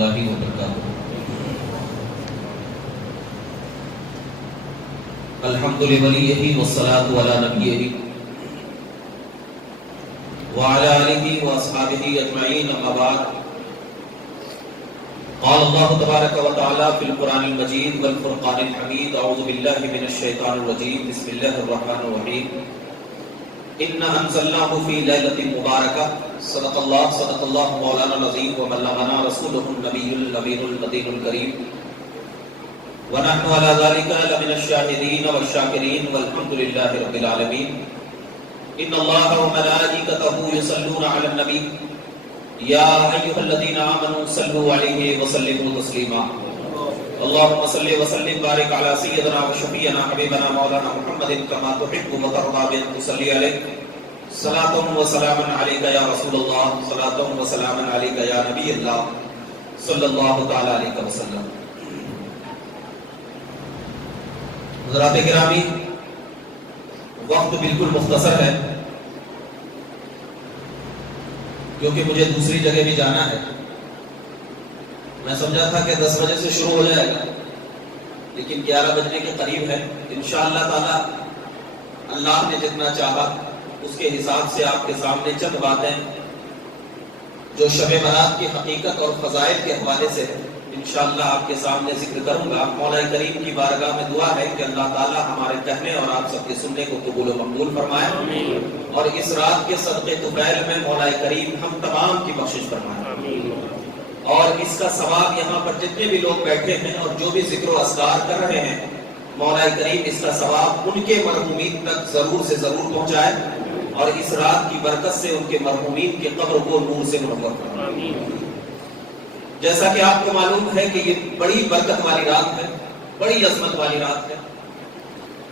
اللہ وبرکاتہ۔ الحمد لولیہ والصلاة علی نبیہ وعلی آلہ واصحابہ اجمعین، اما بعد۔ قال اللہ تبارک و تعالی فی القرآن المجید والفرقان الحمید، اعوذ باللہ من الشیطان الرجیم، بسم اللہ الرحمن الرحیم۔ اِنَّا أَنزَلْنَاهُ فِي لَيْلَةٍ مُبَارَكَةٍ صدق اللہ مولانا العظیم وبلغنا رسولہ النبی الامین المدین الکریم، ونحن على ذلك لمن الشاهدين والشاكرين والحمد لله رب العالمين۔ ان اللہ وملائکته يصلون على النبی یا ایها الذین آمنوا صلوا علیہ وسلموا تسلیما۔ اللهم صل وسلم بارك على سيدنا وشفيعنا حبيبنا مولانا محمد كما تحب وترضى بأن تصلي عليه صلاة وسلاما عليك يا رسول الله، صلاة وسلاما عليك يا نبي الله صلى الله تعالى عليه وسلم۔ حضرات گرامی، وقت بالکل مختصر ہے کیونکہ مجھے دوسری جگہ بھی جانا ہے۔ میں سمجھا تھا کہ 10 بجے سے شروع ہو جائے گا، لیکن 11 بجنے کے قریب ہے۔ انشاءاللہ تعالی اللہ نے جتنا چاہا اس کے حساب سے آپ کے سامنے چند باتیں جو شب برات کی حقیقت اور فضائل کے حوالے سے انشاءاللہ آپ کے سامنے ذکر کروں گا۔ مولا کریم کی بارگاہ میں دعا ہے کہ اللہ تعالی ہمارے کہنے اور آپ سب کے سننے کو قبول و مقبول فرمائے، اور اس رات کے صدقے طفیل میں مولا کریم ہم تمام کی بخشش فرمائے، اور اس کا ثواب یہاں پر جتنے بھی لوگ بیٹھے ہیں اور جو بھی ذکر و اذکار کر رہے ہیں، مولا کریم اس کا ثواب ان کے مرحومین تک ضرور سے ضرور پہنچائے، اور اس رات کی برکت سے ان کے مرحومین کے قبر کو نور سے منور فرمائے۔ جیسا کہ آپ کو معلوم ہے کہ یہ بڑی برکت والی رات ہے، بڑی عظمت والی رات ہے،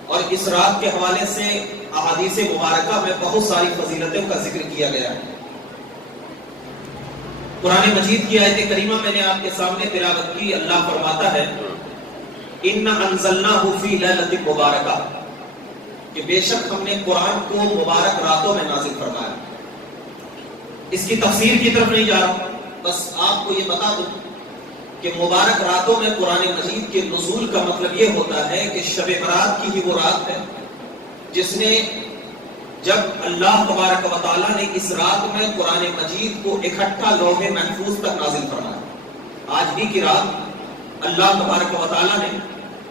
اور اس رات کے حوالے سے احادیث مبارکہ میں بہت ساری فضیلتوں کا ذکر کیا گیا ہے۔ قرآن مجید کی آیت کریمہ میں نے آپ کے سامنے تلاوت کی۔ اللہ فرماتا ہے اِنَّا أَنزَلْنَاهُ فِي لَيْلَةٍ مُبَارَكَةٍ، کہ بے شک ہم نے قرآن کو مبارک راتوں میں نازل فرمایا۔ اس کی تفسیر کی طرف نہیں جا رہا، بس آپ کو یہ بتا دوں کہ مبارک راتوں میں قرآن مجید کے نزول کا مطلب یہ ہوتا ہے کہ شب برات کی ہی وہ رات ہے جس نے جب اللہ تبارک و تعالیٰ نے اس رات میں قرآن مجید کو اکٹھا لوح محفوظ تک نازل فرمایا۔ آج ہی کی رات اللہ تبارک و تعالیٰ نے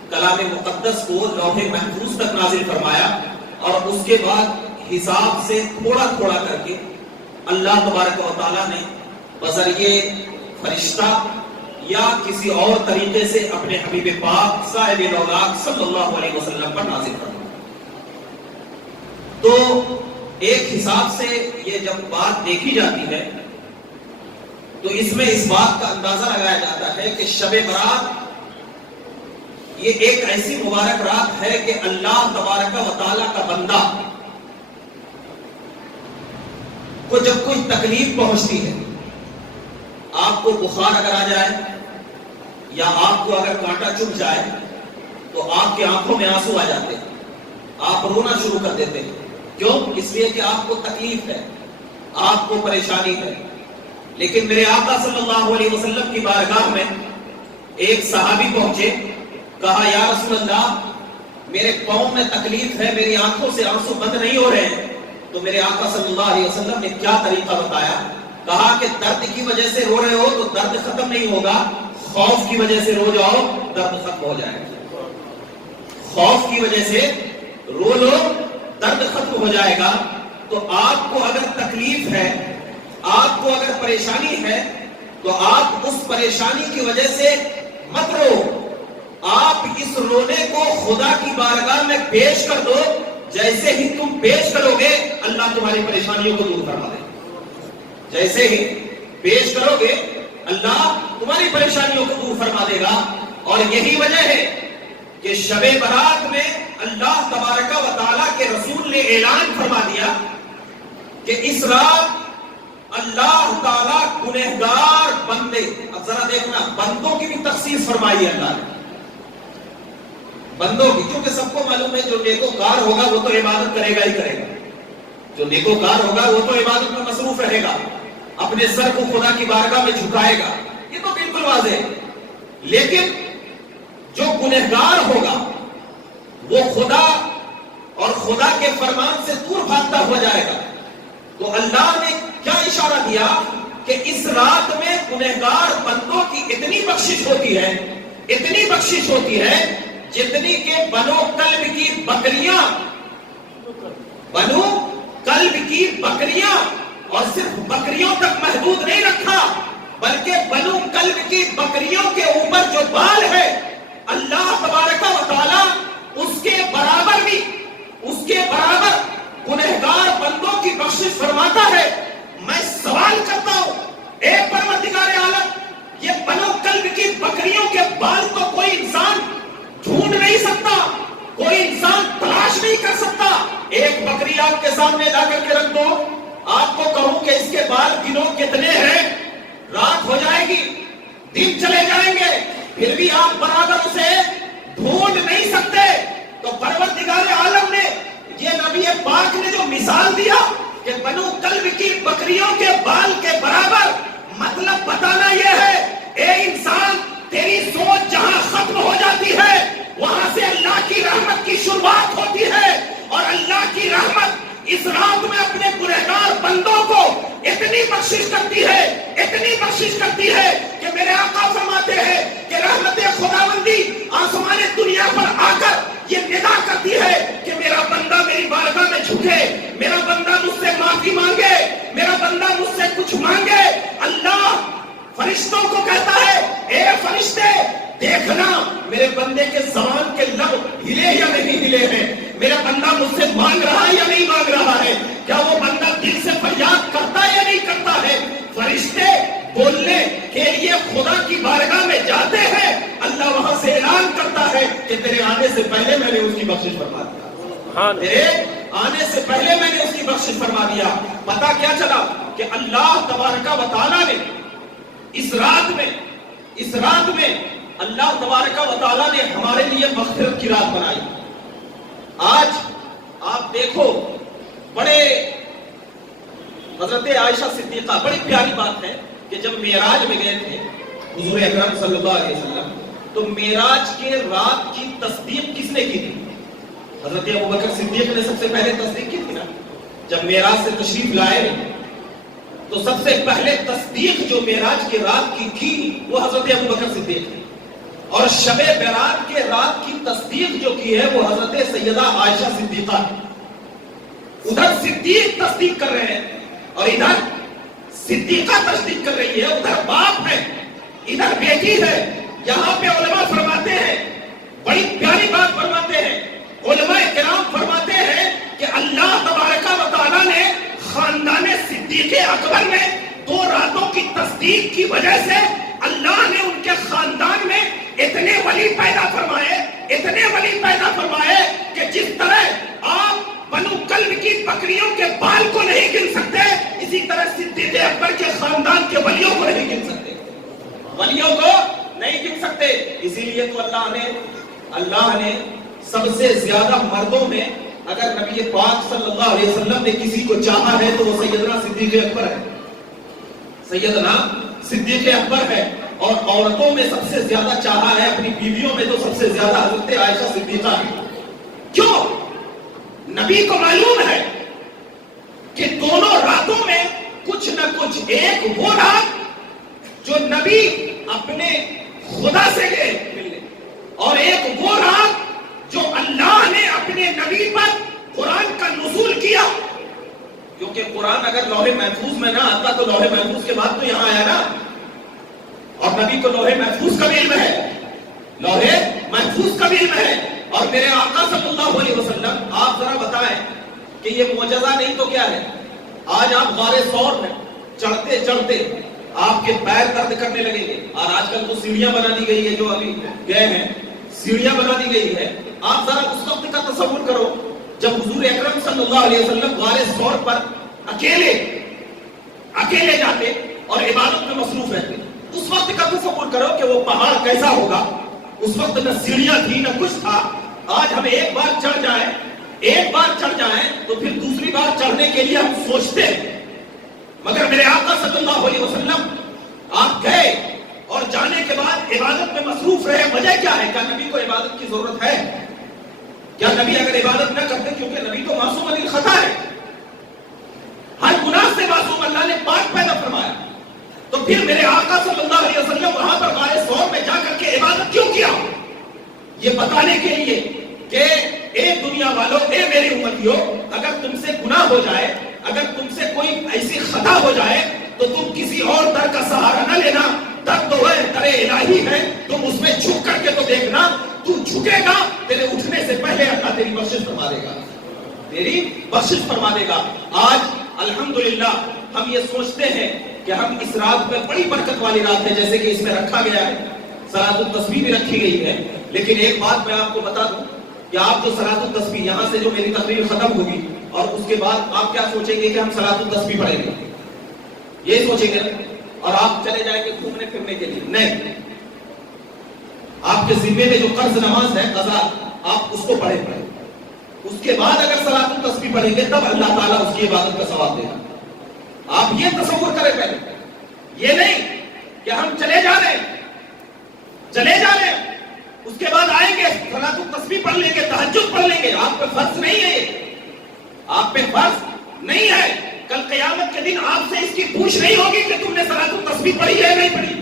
کلام مقدس کو لوح محفوظ تک نازل فرمایا، اور اس کے بعد حساب سے تھوڑا تھوڑا کر کے اللہ تبارک و تعالیٰ نے بذریعہ فرشتہ یا کسی اور طریقے سے اپنے حبیب پاک صاحب الاولاق صلی اللہ علیہ وسلم پر نازل فرمایا۔ تو ایک حساب سے یہ جب بات دیکھی جاتی ہے تو اس میں اس بات کا اندازہ لگایا جاتا ہے کہ شب برات یہ ایک ایسی مبارک رات ہے کہ اللہ تبارک و تعالیٰ کا بندہ کو جب کوئی تکلیف پہنچتی ہے، آپ کو بخار اگر آ جائے یا آپ کو اگر کانٹا چبھ جائے تو آپ کی آنکھوں میں آنسو آ جاتے ہیں، آپ رونا شروع کر دیتے ہیں۔ کیوں؟ اس لیے کہ آپ کو تکلیف ہے، آپ کو پریشانی ہے۔ لیکن میرے آقا صلی اللہ علیہ وسلم کی بارگاہ میں ایک صحابی پہنچے، کہا یا رسول اللہ میرے پاؤں میں تکلیف ہے، میری آنکھوں سے آنسو بند نہیں ہو رہے ہیں۔ تو میرے آقا صلی اللہ علیہ وسلم نے کیا طریقہ بتایا؟ کہا کہ درد کی وجہ سے رو رہے ہو تو درد ختم نہیں ہوگا، خوف کی وجہ سے رو جاؤ درد ختم ہو جائے گا۔ خوف کی وجہ سے رو لو درد ختم ہو جائے گا۔ تو آپ کو اگر تکلیف ہے، آپ کو اگر پریشانی ہے، تو آپ اس پریشانی کی وجہ سے مت رو، آپ اس رونے کو خدا کی بارگاہ میں پیش کر دو۔ جیسے ہی تم پیش کرو گے اللہ تمہاری پریشانیوں کو دور فرما دے گا۔ جیسے ہی پیش کرو گے اللہ تمہاری پریشانیوں کو دور فرما دے گا۔ اور یہی وجہ ہے کہ شب برات میں اللہ تبارک و تعالیٰ کے رسول نے اعلان فرما دیا کہ اس رات اللہ تعالیٰ گنہگار بندے، اب ذرا دیکھنا بندوں کی بھی تخصیص فرمائی ہے اللہ نے، بندوں کی، کیونکہ سب کو معلوم ہے جو نیکوکار ہوگا وہ تو عبادت کرے گا ہی کرے گا، جو نیکوکار ہوگا وہ تو عبادت میں مصروف رہے گا، اپنے سر کو خدا کی بارگاہ میں جھکائے گا، یہ تو بالکل لیکن جو گنہگار ہوگا وہ خدا اور خدا کے فرمان سے دور بھاگتا ہوا جائے گا. تو اللہ نے کیا اشارہ دیا کہ اس رات میں گنہگار بندوں کی اتنی بخشش ہوتی ہے، اتنی بخشش ہوتی ہے جتنی کہ بنو کلب کی بکریاں، بنو کلب کی بکریاں، اور صرف بکریوں تک محدود نہیں رکھا بلکہ بنو کلب کی بکریوں کے اوپر جو بال ہے اللہ تبارک و تعالی اس کے برابر بھی، اس کے برابر گنہگار بندوں کی بخشش فرماتا ہے. میں سوال کرتا ہوں اے پروردگار عالم، یہ بنو کلب کی بکریوں کے بال تو کوئی انسان ڈھونڈ نہیں سکتا، کوئی انسان تلاش نہیں کر سکتا. ایک بکری آپ کے سامنے لا کر کے رکھ دو، آپ کو کہوں کہ اس کے بال گنو کتنے ہیں، رات ہو جائے گی، دن چلے جائیں گے، پھر بھی آپ برابر اسے ڈھونڈ نہیں سکتے. تو پروردگار عالم نے، یہ نبی پاک نے جو مثال دیا کہ بنو کلب کی بکریوں کے بال کے برابر، مطلب بتانا یہ ہے اے انسان، تیری سوچ جہاں ختم ہو جاتی ہے وہاں سے اللہ کی رحمت کی شروعات ہوتی ہے. اور اللہ کی رحمت اس رات میں اپنے گنہگار بندوں کو اتنی بخشش کرتی ہے، اتنی بخشش کرتی ہے کہ میرے آقا فرماتے ہیں کہ رحمت خداوندی آسمان دنیا پر آ کر یہ ندا کرتی ہے کہ میرا بندہ میری بارگاہ میں جھکے، میرا بندہ مجھ سے معافی مانگے، میرا بندہ مجھ سے کچھ مانگے. اللہ فرشتوں کو کہتا ہے اے فرشتے دیکھنا میرے بندے کے زبان کے لب ہلے یا نہیں ہلے ہیں، میرا بندہ مجھ سے مانگ رہا ہے یا نہیں مانگ رہا ہے، کیا وہ بندہ دل سے فریاد کرتا ہے یا نہیں کرتا ہے. فرشتے بولنے کے لیے خدا کی بارگاہ میں جاتے ہیں، اللہ وہاں سے اعلان کرتا ہے کہ تیرے آنے سے پہلے میں نے اس کی بخشش فرما دیا، تیرے آنے سے پہلے میں نے اس کی بخشش فرما دیا. پتا کیا چلا کہ اللہ تبارک و تعالیٰ نے اس رات میں اللہ تبارک و تعالیٰ نے ہمارے لیے مغفرت کی رات بنائی. آج آپ دیکھو، بڑے حضرت عائشہ صدیقہ، بڑی پیاری بات ہے کہ جب معراج میں گئے تھے حضور اکرم صلی اللہ علیہ وسلم، تو معراج کے رات کی تصدیق کس نے کی تھی؟ حضرت ابوبکر صدیق نے سب سے پہلے تصدیق کی تھی نا. جب معراج سے تشریف لائے تو سب سے پہلے تصدیق جو معراج کی رات کی تھی وہ حضرت ابوبکر صدیق نے، اور شب برات کے رات کی تصدیق جو کی ہے وہ حضرت سیدہ عائشہ صدیقہ. ادھر صدیق تصدیق کر رہے ہیں اور ادھر صدیقہ تصدیق کر رہی ہے. ادھر باپ ہے، ادھر بیٹی ہے. یہاں پہ علماء فرماتے ہیں، بڑی پیاری بات فرماتے ہیں، علماء کرام فرماتے ہیں کہ اللہ تبارک و تعالیٰ نے خاندان صدیق اکبر میں 2 راتوں کی تصدیق کی وجہ سے اللہ نے ان کے خاندان میں اتنے ولی پیدا فرمائے، اتنے ولی پیدا فرمائے کہ جس طرح آپ بنو کلب کی بکریوں کے بال کو نہیں گن سکتے، اسی طرح صدیق اکبر کے خاندان کے ولیوں کو نہیں گن سکتے، ولیوں کو نہیں گن سکتے. اسی لیے تو اللہ نے سب سے زیادہ مردوں میں اگر نبی پاک صلی اللہ علیہ وسلم نے کسی کو چاہا ہے تو وہ سیدنا صدیق اکبر ہے، سیدنا صدیق اکبر ہے. اور عورتوں میں سب سے زیادہ چاہا ہے، اپنی بیویوں میں تو سب سے زیادہ حضرت عائشہ صدیقہ ہے. کیوں؟ نبی کو معلوم ہے کہ دونوں راتوں میں کچھ نہ کچھ، ایک وہ رات جو نبی اپنے خدا سے گئے ملنے، اور ایک وہ رات جو اللہ نے اپنے نبی پر قرآن کا نزول کیا. کیونکہ قرآن اگر لوح محفوظ میں نہ آتا تو لوح محفوظ کے بعد تو یہاں آیا نا، اور نبی کو لوح محفوظ کا بھی علم ہے، لوح محفوظ کا بھی علم ہے. اور میرے آقا صلی اللہ علیہ وسلم، آپ ذرا بتائیں کہ یہ معجزہ نہیں تو کیا ہے؟ آج آپ غار ثور میں چڑھتے چڑھتے آپ کے پیر درد کرنے لگیں گے، اور آج کل تو سیڑھیاں بنا دی گئی ہے، جو ابھی گئے ہیں سیڑھیاں بنا دی گئی ہے. آپ ذرا اس وقت کا تصور کرو جب حضور اکرم صلی اللہ علیہ وسلم غار ثور پر اکیلے جاتے اور عبادت میں مصروف رہتے. اس وقت کا تصور کرو کہ وہ پہاڑ کیسا ہوگا. اس وقت نہ سیڑھیاں تھی نہ کچھ تھا. آج ہم ایک بار چڑھ جائیں تو پھر دوسری بار چڑھنے کے لیے ہم سوچتے ہیں، مگر میرے آقا صلی اللہ علیہ وسلم آپ گئے اور جانے کے بعد عبادت میں مصروف رہے ہیں، وجہ کیا ہے؟ کیا نبی کو عبادت کی ضرورت ہے؟ کیا نبی اگر عبادت نہ کرتے، کیونکہ نبی تو معصوم عن الخطا ہے، ہر گناہ سے معصوم، اللہ نے پاک پیدا فرمایا، تو پھر میرے آقا صلی اللہ علیہ وسلم وہاں پر غار ثور میں جا کر کے عبادت کیوں کیا؟ یہ بتانے کے لیے کہ اے دنیا والوں، اے میری امتیوں، اگر تم سے گناہ ہو جائے، اگر تم سے کوئی ایسی خطا ہو جائے تو تم کسی اور در کا سہارا نہ لینا، در تو ہے، در الہی ہے، تم اس میں جھک کر کے تو دیکھنا، تو جھکے گا، تیرے اٹھنے سے پہلے اللہ تیری بخشش فرما دے گا، تیری بخشش فرما دے گا۔ آج الحمدللہ ہم یہ سوچتے ہیں کہ ہم اس رات میں بڑی برکت والی رات ہے، جیسے کہ اس میں رکھا گیا ہے، صلاۃ التسبیح بھی رکھی گئی ہے، لیکن ایک بات میں آپ کو بتا دوں کہ آپ جو صلاۃ التسبیح، یہاں سے جو میری تقریر ختم ہوگی اور اس کے بعد آپ کیا سوچیں گے کہ ہم صلاۃ التسبیح پڑھیں گے، یہ سوچیں گے اور آپ چلے جائیں گے گھومنے پھرنے کے لیے؟ نہیں، آپ کے ذمے میں جو قرض نماز ہے قضا، آپ اس کو پڑھیں، اس کے بعد اگر صلاۃ التسبیح پڑھیں گے تب اللہ تعالیٰ اس کی عبادت کا ثواب دے گا۔ آپ یہ تصور کریں پہلے، یہ نہیں کہ ہم چلے جا رہے ہیں، اس کے بعد آئیں گے صلاۃ التسبیح پڑھ لیں گے، تہجد پڑھ لیں گے۔ آپ پہ فرض نہیں ہے، آپ پہ فرض نہیں ہے۔ کل قیامت کے دن آپ سے اس کی پوچھ نہیں ہوگی کہ تم نے صلاۃ التسبیح پڑھی ہے یا نہیں پڑھی،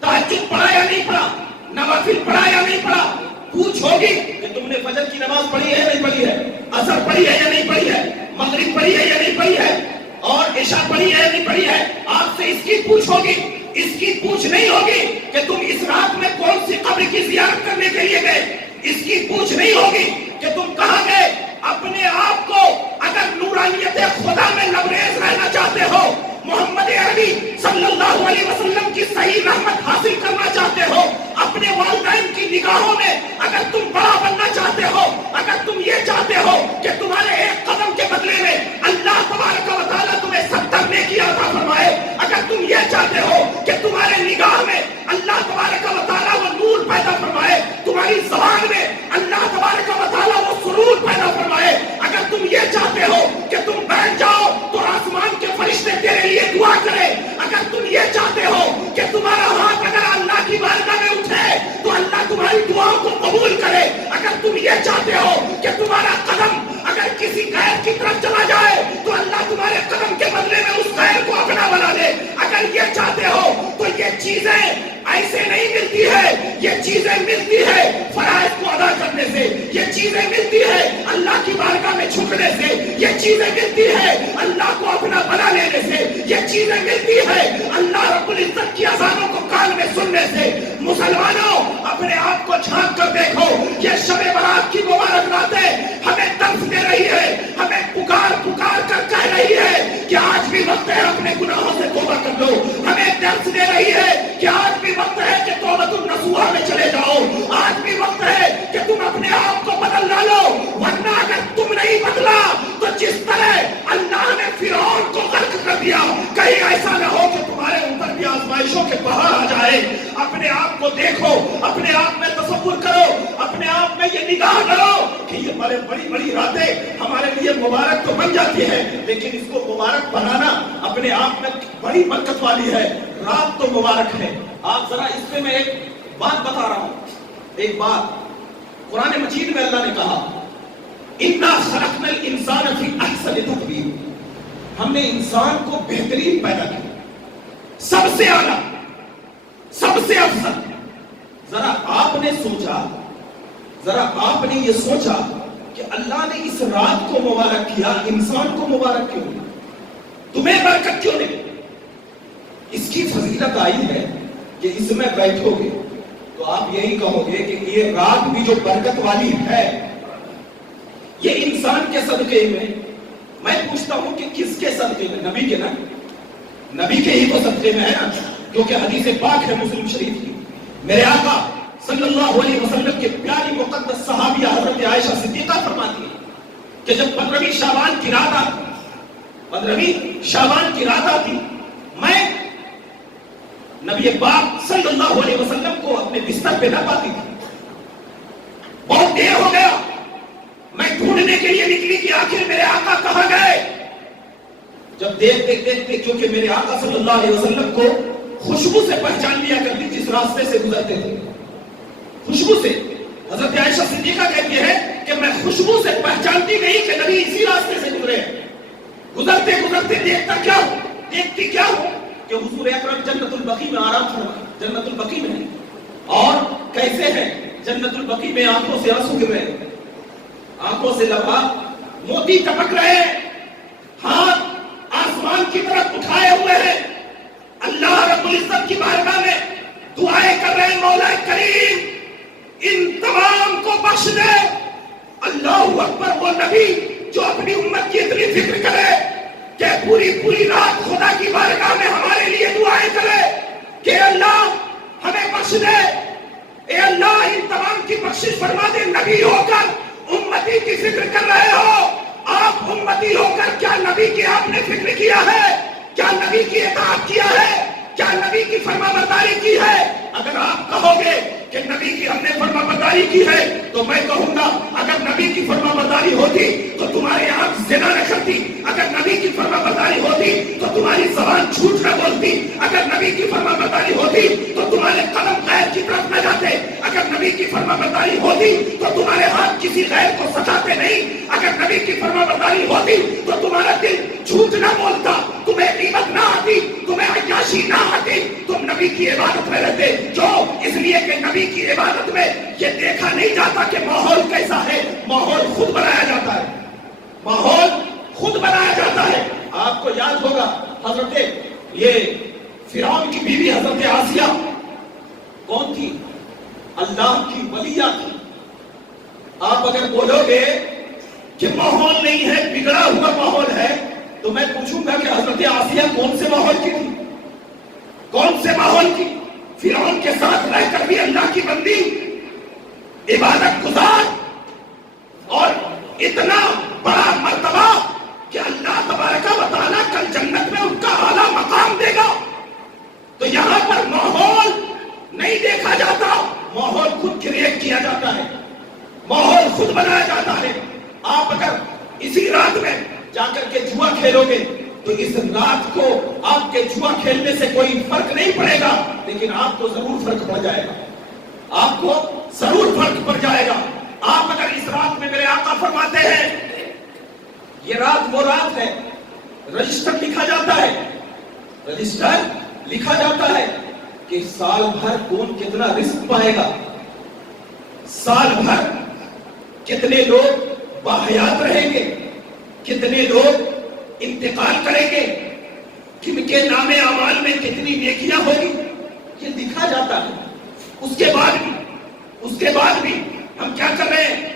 تہجد پڑھا یا نہیں پڑھا، نوافل پڑھا یا نہیں پڑھا۔ پوچھ ہوگی کہ تم نے فجر کی نماز پڑھی ہے یا نہیں پڑھی ہے، عصر پڑھی ہے یا نہیں پڑھی ہے، مغرب پڑھی ہے یا نہیں پڑھی ہے، اور عشاء پڑھی ہے یا نہیں پڑھی ہے۔ آپ سے اس کی پوچھ ہوگی، اس کی پوچھ نہیں ہوگی کہ تم اس رات میں کون سی قبر کی زیارت کرنے کے لیے گئے، اس کی پوچھ نہیں ہوگی کہ تم کہاں گئے۔ اپنے آپ کو اگر نورانیت خدا میں لبریز رہنا چاہتے ہو، محمد عربی صلی اللہ علیہ وسلم کی صحیح رحمت حاصل کرنا چاہتے ہو، اپنے والدین کی نگاہوں میں اگر تم بڑا بننا چاہتے ہو، اگر تم یہ چاہتے ہو کہ تمہارے ایک قدم کے بدلے میں اللہ تبارک و تعالیٰ تمہیں 70 نیکی عطا فرمائے، اگر تم یہ چاہتے ہو کہ تمہارے نگاہ میں اللہ تبارک و تعالیٰ وہ نور پیدا فرمائے، تمہاری زبان میں اللہ تبارک و تعالیٰ وہ سرور پیدا فرمائے، اگر تم یہ چاہتے ہو کہ تم بیٹھ جاؤ تو آسمان کے فرشتے تیرے لیے دعا کرے، اگر تم یہ چاہتے ہو کہ تمہارا ہاتھ اگر اللہ کی بارگاہ میں اٹھے تو اللہ تمہاری دعاؤں کو قبول کرے، اگر تم یہ چاہتے ہو کہ تمہارا قدم اگر کسی غیر کی طرف چلا جائے تو اللہ تمہارے قدم کے بدلے میں اس غیر کو اپنا بنا دے، اگر یہ چاہتے ہو تو یہ چیزیں ایسے نہیں ملتی ہے، یہ چیزیں ملتی ہے فرائض کو ادا کرنے سے، یہ چیزیں ملتی ہے اللہ کی بارگاہ میں جھکنے سے، یہ چیزیں ملتی ہے اللہ کو اپنا بنا لینے سے، یہ چیزیں ملتی ہے اللہ رب العزت کی اذانوں کو کان میں سننے سے۔ مسلمانوں، اپنے آپ کو جھانک کر دیکھو، یہ شب برات کی مبارک راتیں ہمیں درس دے رہی ہے، ہمیں پکار پکار کر کہہ رہی ہے کہ آج بھی وقت ہے اپنے گناہوں سے توبہ کر لو، ہمیں درس دے رہی ہے کہ آج بھی وقت ہے کہ توبۃ النصوحہ میں چلے جاؤ، آج بھی وقت ہے کہ تم اپنے آپ کو بدل ڈالو، ورنہ اگر تم نہیں بدلا تو جس طرح اللہ نے فرعون کو غرق کر دیا، کہیں ایسا نہ ہو کہ تمہارے اوپر بھی آزمائشوں کے پہاڑ آ جائے۔ اپنے آپ کو دیکھو، اپنے آپ میں تصور کرو، اپنے آپ میں یہ نگاہ کرو کہ یہ بڑی بڑی راتیں ہمارے لیے مبارک تو بن جاتی ہے، لیکن اس کو مبارک بنانا اپنے آپ میں بڑی برکت والی ہے۔ رات تو مبارک ہے۔ آپ ذرا اس میں ایک بات بتا رہا ہوں، ایک بات قرآن مجید میں اللہ نے کہا اِنَّا خَلَقْنَا الْإِنسَانَ فِي أَحْسَنِ تَقْوِيمٍ، ہم نے انسان کو بہترین پیدا کیا، سب سے اعلیٰ، سب سے افضل۔ ذرا آپ نے سوچا، ذرا آپ نے یہ سوچا کہ اللہ نے اس رات کو مبارک کیا، انسان کو مبارک کیوں، تمہیں برکت کیوں نہیں؟ اس کی فضیلت آئی ہے کہ اس میں بیٹھو گے تو آپ یہی کہو گے کہ یہ رات بھی جو برکت والی ہے یہ انسان کے صدقے میں پوچھتا ہوں کہ کس کے صدقے میں؟ نبی کے نا، نبی کے ہی تو صدقے میں ہے نا، کیونکہ حدیث پاک ہے مسلم شریف کی، میرے آقا صلی اللہ علیہ وسلم کے پیاری مقدس صحابیہ حضرت عائشہ صدیقہ فرماتی ہے کہ جب 15ویں شعبان کی رات آتی، 15ویں شعبان کی رات آتی، میں نبی پاک صلی اللہ علیہ وسلم کو اپنے بستر پہ نہ پاتی تھی، بہت دیر ہو گیا، میں ڈھونڈنے کے لیے نکلی کہ آخر میرے آقا کہاں گئے۔ جب دیکھتے دیکھتے، کیونکہ میرے آقا صلی اللہ علیہ وسلم کو خوشبو سے پہچان لیا کرتی جس راستے سے گزرتے تھے، خوشبو سے. حضرت عائشہ صدیقہ کہتی ہے کہ میں خوشبو سے پہچانتی نہیں کہ نبی اسی راستے سے گزرے ہیں. گزرتے گزرتے دیکھتی کیا ہو کہ حضور اکرم جنت البقیع میں آرام فرما, جنت البقیع میں ہے. اور کیسے ہے جنت البقیع میں؟ آنکھوں سے آنسو گر رہے ہیں, آنکھوں سے لبھات موتی ٹپک رہے ہیں, ہاتھ آسمان کی طرف اٹھائے ہوئے ہیں, اللہ رب العزت کی بارگاہ میں دعائیں کر رہے ہیں, مولا کریم ان تمام کو بخش دے. اللہ اکبر. وہ نبی جو اپنی امت کی اتنی فکر کرے کہ پوری رات خدا کی بارگاہ میں ہمارے لیے دعائیں کرے کہ اللہ ہمیں بخش دے, اے اللہ ان تمام کی بخشش فرما دے. نبی ہو کر امتی کی فکر کر رہے ہو. آپ امتی ہو کر کیا نبی کی آپ نے فکر کیا ہے؟ کیا نبی کی اطاعت کیا ہے؟ کیا نبی کی فرما برداری کی ہے؟ اگر آپ کہو گے کہ نبی کی ہم نے فرما برداری کی ہے تو میں کہوں گا اگر نبی کی فرما برداری ہوتی تو تمہاری آنکھ زنا نہ کرتی. اگر نبی کی فرما برداری ہوتی تو تمہاری زبان جھوٹ نہ بولتی. اگر نبی کی فرما برداری ہوتی تو تمہارے قدم غیر کی طرف نہ جاتے. اگر نبی کی فرما برداری ہوتی تو تمہارے ہاتھ کسی غیر کو ستاتے نہیں. اگر نبی کی فرما برداری ہوتی تو تمہارا دل جھوٹ نہ بولتا, تمہیں غیبت نہ آتی, تمہیں عیاشی نہ آتی, تم نبی کی عبادت میں رہتے. جو اس لیے کہ نبی کی عبادت میں یہ دیکھا نہیں جاتا کہ ماحول کیسا ہے, ماحول خود بنایا جاتا ہے, ماحول خود بنایا جاتا ہے. آپ کو یاد ہوگا حضرت یہ فرعون کی بیوی حضرت آسیہ کون تھی؟ اللہ کی ولیہ تھی. آپ اگر بولو گے کہ ماحول نہیں ہے, بگڑا ہوا ماحول ہے, تو میں پوچھوں گا کہ حضرت آسیہ کون سے ماحول کی تھی؟ کون سے ماحول کی؟ فرعون کے ساتھ رہ کر بھی اللہ کی بندی, عبادت گزار, اور اتنا بڑا مرتبہ کہ اللہ تبارک و تعالیٰ کل جنت میں ان کا اعلیٰ مقام دے گا. تو یہاں پر ماحول نہیں دیکھا جاتا, ماحول خود کریٹ کیا جاتا ہے, ماحول خود بنایا جاتا ہے. آپ اگر اسی رات میں جا کر کے جوا کھیلو گے تو اس رات کو آپ کے جوا کھیلنے سے کوئی فرق نہیں پڑے گا, لیکن آپ کو ضرور فرق پڑ جائے گا, آپ کو ضرور فرق پڑ جائے گا. آپ اگر اس رات میں میرے آقا فرماتے ہیں یہ رات وہ رات ہے, رجسٹر لکھا جاتا ہے, رجسٹر لکھا جاتا ہے کہ سال بھر کون کتنا رزق پائے گا, سال بھر کتنے لوگ باحیات رہیں گے, کتنے لوگ انتقال کریں گے, کن کے نام اعمال میں کتنی نیکیاں ہوگی, یہ لکھا جاتا ہے. اس کے بعد بھی ہم کیا کر رہے ہیں؟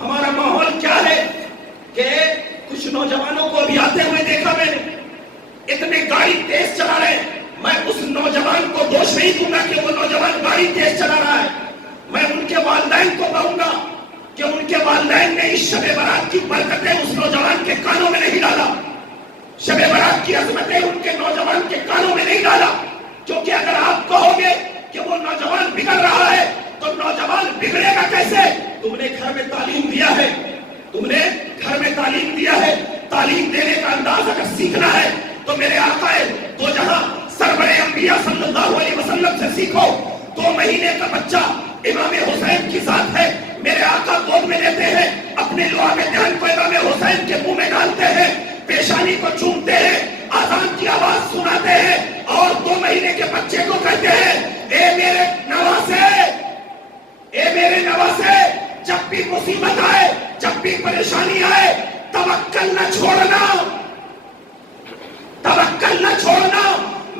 ہمارا ماحول کیا ہے کہ کچھ نوجوانوں کو ابھی آتے ہوئے دیکھا میں نے, اتنے گاڑی تیز چلا رہے ہیں. میں اس نوجوان کو دوش نہیں دوں گا کہ وہ نوجوان گاڑی تیز چلا رہا ہے, میں ان کے والدین کو کہوں گا کہ ان کے والدین نے اس شب برات کی برکتیں اس نوجوان کے کانوں میں نہیں ڈالا, شب برات کی عظمتیں ان کے نوجوان کے کانوں میں نہیں ڈالا. کیونکہ اگر آپ کہو گے کہ وہ نوجوان بگڑ رہا ہے تو نوجوان بگڑے گا کیسے؟ تم نے گھر میں تعلیم دیا ہے, تم نے گھر میں تعلیم دیا ہے. تعلیم دینے کا انداز اگر سیکھنا ہے تو میرے آقا دو جہاں سرور انبیاء صلی اللہ علیہ وسلم سے سیکھو. 2 مہینے کا بچہ امام حسین کی ذات ہے, میرے آقا گود میں لیتے ہیں, اپنے لعاب دہن کو امام حسین کے منہ میں ڈالتے ہیں, پیشانی کو چومتے ہیں, آذان کی آواز سناتے ہیں, اور 2 مہینے کے بچے کو کہتے ہیں اے میرے نواسے, اے میرے نواسے, جب بھی مصیبت آئے, جب بھی پریشانی آئے, توکل نہ چھوڑنا, توکل نہ چھوڑنا.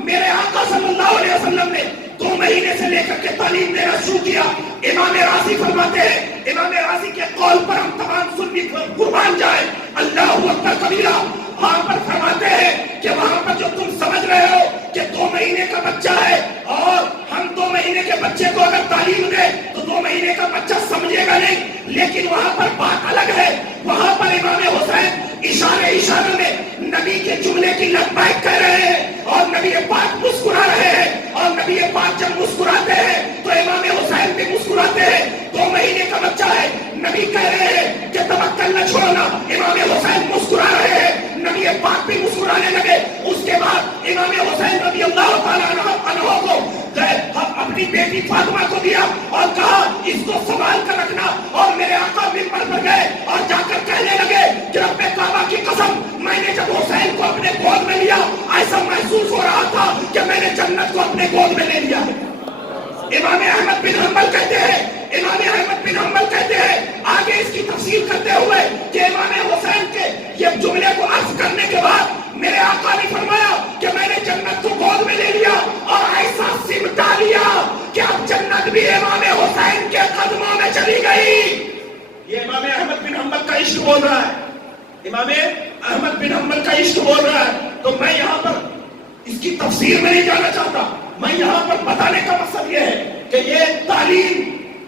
میرے آقا صلی اللہ علیہ وسلم نے 2 مہینے سے لے کر کے تعلیم دینا شروع کیا. امام راضی فرماتے ہیں, امام راضی کے قول پر ہم تمام سنی قربان جائیں, اللہ اکبر کبیرہ. وہاں پر فرماتے ہیں کہ وہاں پر جو تم سمجھ رہے ہو کہ 2 مہینے کا بچہ ہے, اور ہم 2 مہینے کے بچے کو اگر تعلیم دیں تو 2 مہینے کا بچہ سمجھے گا نہیں, لیکن وہاں پر بات الگ ہے. وہاں پر امام حسین اشارے میں نبی کے جملے کی لبیک کہہ رہے ہیں, اور نبی پاک مسکرا رہے ہیں, اور نبی پاک جب مسکراتے ہیں تو امام حسین بھی مسکراتے ہیں. 2 مہینے کا بچہ ہے, نبی کہہ رہے ہیں کہ توکل نہ چھوڑنا, امام حسین مسکرا رہے ہیں, نبی پاک بھی مسکرانے لگے. اس کے بعد امام حسین رضی اللہ تعالیٰ عنہ کو اپنی بیٹی بیٹی فاطمہ کو دیا اور کہا اس کو سنبھال کر رکھنا، اور میرے آقا منبر پر گئے اور جا کر کہنے لگے کہ رب کعبہ کی قسم، میں نے جب حسین کو اپنے گود میں لیا ایسا محسوس ہو رہا تھا کہ میں نے جنت کو اپنے گود میں لے لیا ہے۔ امام احمد بن حنبل کہتے ہیں، امام احمد بن حنبل کہتے ہیں آگے اس کی تفسیر کرتے ہوئے کہ امام حسین کے یہ جملے کو عرض کرنے کے بعد میرے آقا نے فرمایا کہ میں نے جنت کو گود میں لے لیا اور ایسا سمٹا لیا کہ اب جنت بھی امام حسین کے قدموں میں چلی گئی۔ یہ امام احمد بن حنبل کا عشق بول رہا ہے، امام احمد بن حنبل کا عشق بول رہا ہے۔ تو میں یہاں پر اس کی تفسیر میں نہیں جانا چاہتا، میں یہاں پر بتانے کا مقصد یہ ہے کہ یہ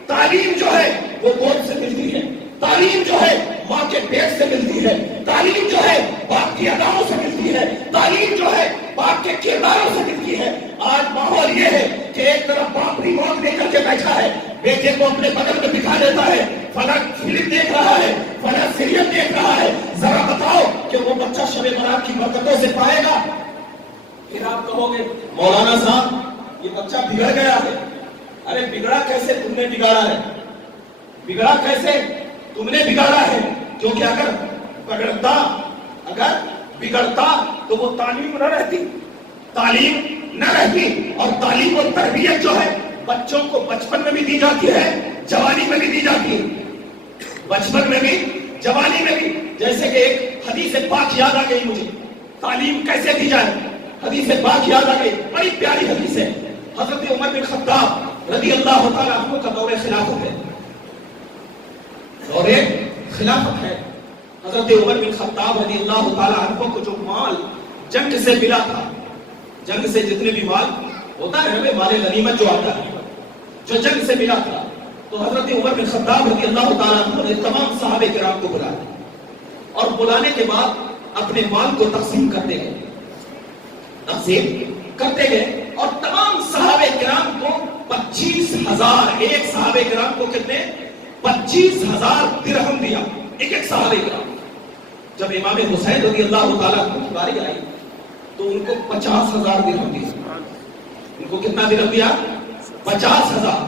تعلیم جو ہے وہ گود سے ملتی ہے، تعلیم جو ہے ماں کے پیٹ سے ملتی ہے، تعلیم جو ہے باپ کی اداؤں سے ملتی ہے، تعلیم جو ہے باپ کے کرداروں سے ملتی ہے۔ آج ماحول یہ ہے کہ ایک طرف باپ ریموٹ دے کر کے بیٹھا ہے، بیٹے کو اپنے بغل میں بٹھا دیتا ہے، فلاں فلم دیکھ رہا ہے، فلاں سیریل دیکھ رہا ہے، ذرا بتاؤ کہ وہ بچہ شب برات کی برکتوں سے پائے گا؟ پھر آپ کہو گے مولانا صاحب یہ بچہ بگڑ گیا ہے۔ ارے بگڑا کیسے؟ تم نے بگاڑا ہے۔ بگڑا کیسے؟ تم نے بگاڑا ہے، کیونکہ اگر بگڑتا تو وہ تعلیم نہ رہتی، اور تعلیم و تربیت جو ہے بچوں کو بچپن میں بھی دی جاتی ہے، جوانی میں بھی دی جاتی ہے، بچپن میں بھی جوانی میں بھی۔ جیسے کہ ایک حدیث پاک یاد آ گئی مجھے، تعلیم کیسے دی جائے، حدیث پاک یاد آ گئی، بڑی پیاری حدیث ہے۔ حضرت عمر بن خطاب رضی اللہ تعالیٰ عنہ کا دور خلافت ہے، دور خلافت ہے۔ حضرت عمر بن خطاب رضی اللہ تعالیٰ عنہ کو جو مال جنگ سے ملا تھا، جنگ سے جتنے بھی مال ہوتا ہے ہمیں مال غنیمت جو آتا ہے، جو جنگ سے ملا تھا، تو حضرت عمر بن خطاب رضی اللہ تعالیٰ عنہ نے تمام صحابہ کرام کو بلایا اور بلانے کے بعد اپنے مال کو تقسیم کرتے گئے اور تمام صحابہ کرام کو 25,000، ایک صحابہ کرام کو کتنے؟ 25,000 درہم دیا ایک صحابہ کرام۔ جب امام حسین رضی اللہ تعالیٰ عنہ کی باری آئی تو ان کو 50,000 درہم دیا۔ ان کو کتنا درہم دیا؟ 50,000۔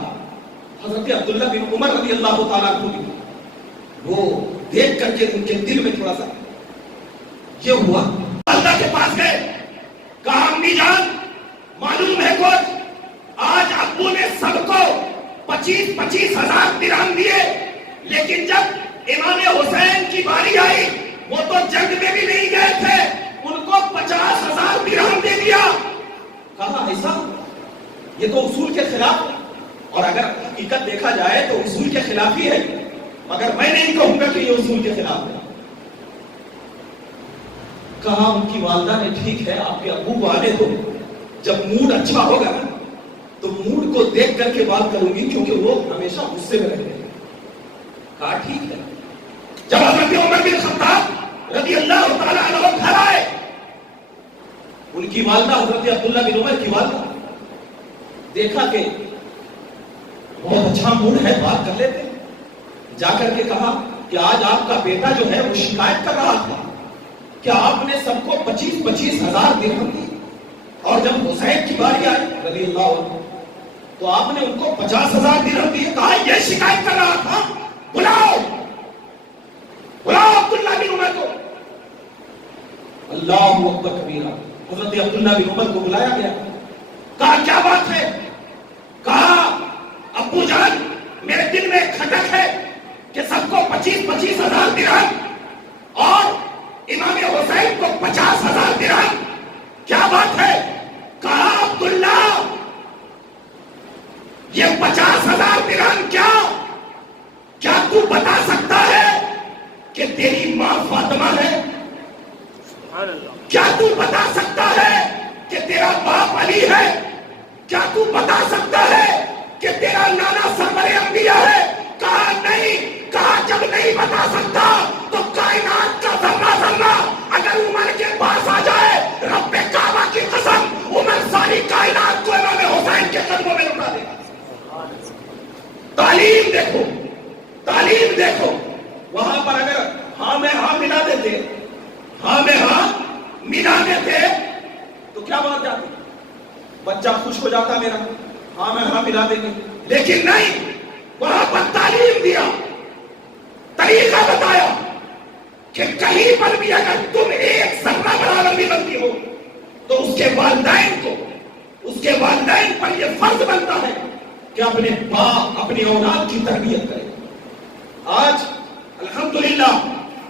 حضرت عبداللہ بن عمر رضی اللہ تعالیٰ عنہ وہ دیکھ کر کے ان کے دل میں تھوڑا سا یہ ہوا، اللہ کے پاس گئے، کہا امی جان معلوم ہے کچھ؟ آج ابو نے سب کو 25,000 درہم دیے، لیکن جب امام حسین کی باری آئی وہ تو جنگ میں بھی نہیں گئے تھے، ان کو 50,000 درہم دے دیا۔ کہا ایسا؟ یہ تو اصول کے خلاف، اور اگر حقیقت دیکھا جائے تو اصول کے خلاف ہی ہے، مگر میں نہیں کہوں گا کہ یہ اصول کے خلاف ہے۔ کہا ان کی والدہ نے ٹھیک ہے آپ کے ابو کو آنے دو، جب موڈ اچھا ہوگا نا تو موڈ کو دیکھ کر کے بات کروں گی، کیونکہ وہ ہمیشہ غصے میں رہتے ہیں۔ کہا ٹھیک ہے۔ جب حضرت عمر بن خطاب رضی اللہ تعالیٰ عنہ گھر آئے، ان کی والدہ حضرت عبداللہ بن عمر کی والدہ دیکھا کہ بہت اچھا موڈ ہے، بات کر لیتے ہیں۔ جا کر کے کہا کہ آج آپ کا بیٹا جو ہے وہ شکایت کر رہا تھا کہ آپ نے سب کو 25,000 درہم دی، اور جب حسین کی باری آئی رضی اللہ عنہ تو آپ نے ان کو 50,000 درہم دیے۔ کہا یہ شکایت کر رہا تھا، بلاؤ عبداللہ بن عمر کو۔ اللہ اکبر کبیرہ، حضرت عبداللہ بن عمر کو بلایا گیا۔ کہا کیا بات ہے؟ کہا ابو جان میرے دل میں کھٹک ہے کہ سب کو 25,000 درہم اور امام حسین کو 50,000 درہم، کیا بات ہے؟ کہا عبداللہ یہ 50,000 درہم کیا تو بتا سکتا ہے کہ تیری ماں فاطمہ ہے؟ کیا تو بتا سکتا ہے کہ تیرا باپ علی ہے؟ کیا تو بتا سکتا ہے کہ تیرا نانا سرور انبیاء ہے؟ کہا نہیں۔ کہا جب نہیں بتا سکتا تو کائنات کا ذرہ ذرہ اگر عمر کے پاس آ جائے، رب کعبہ کی قسم عمر ساری کائنات کو امام حسین کے قدموں میں لٹا دے گا۔ تعلیم دیکھو، تعلیم دیکھو۔ وہاں پر اگر ہاں میں ہاں ملا دیتے، ہاں میں ہاں ملا دیتے تو کیا بات جاتی؟ بچہ خوش ہو جاتا میرا، ہاں میں ہاں ملا دیں گے. لیکن نہیں، وہاں پر تعلیم دیا، طریقہ بتایا کہ کہیں پر بھی اگر تم ایک ذرہ برابر بھی غلطی ہو تو اس کے والدین پر یہ فرض بنتا ہے کہ اپنے باپ اپنی اولاد کی تربیت کرے. آج الحمدللہ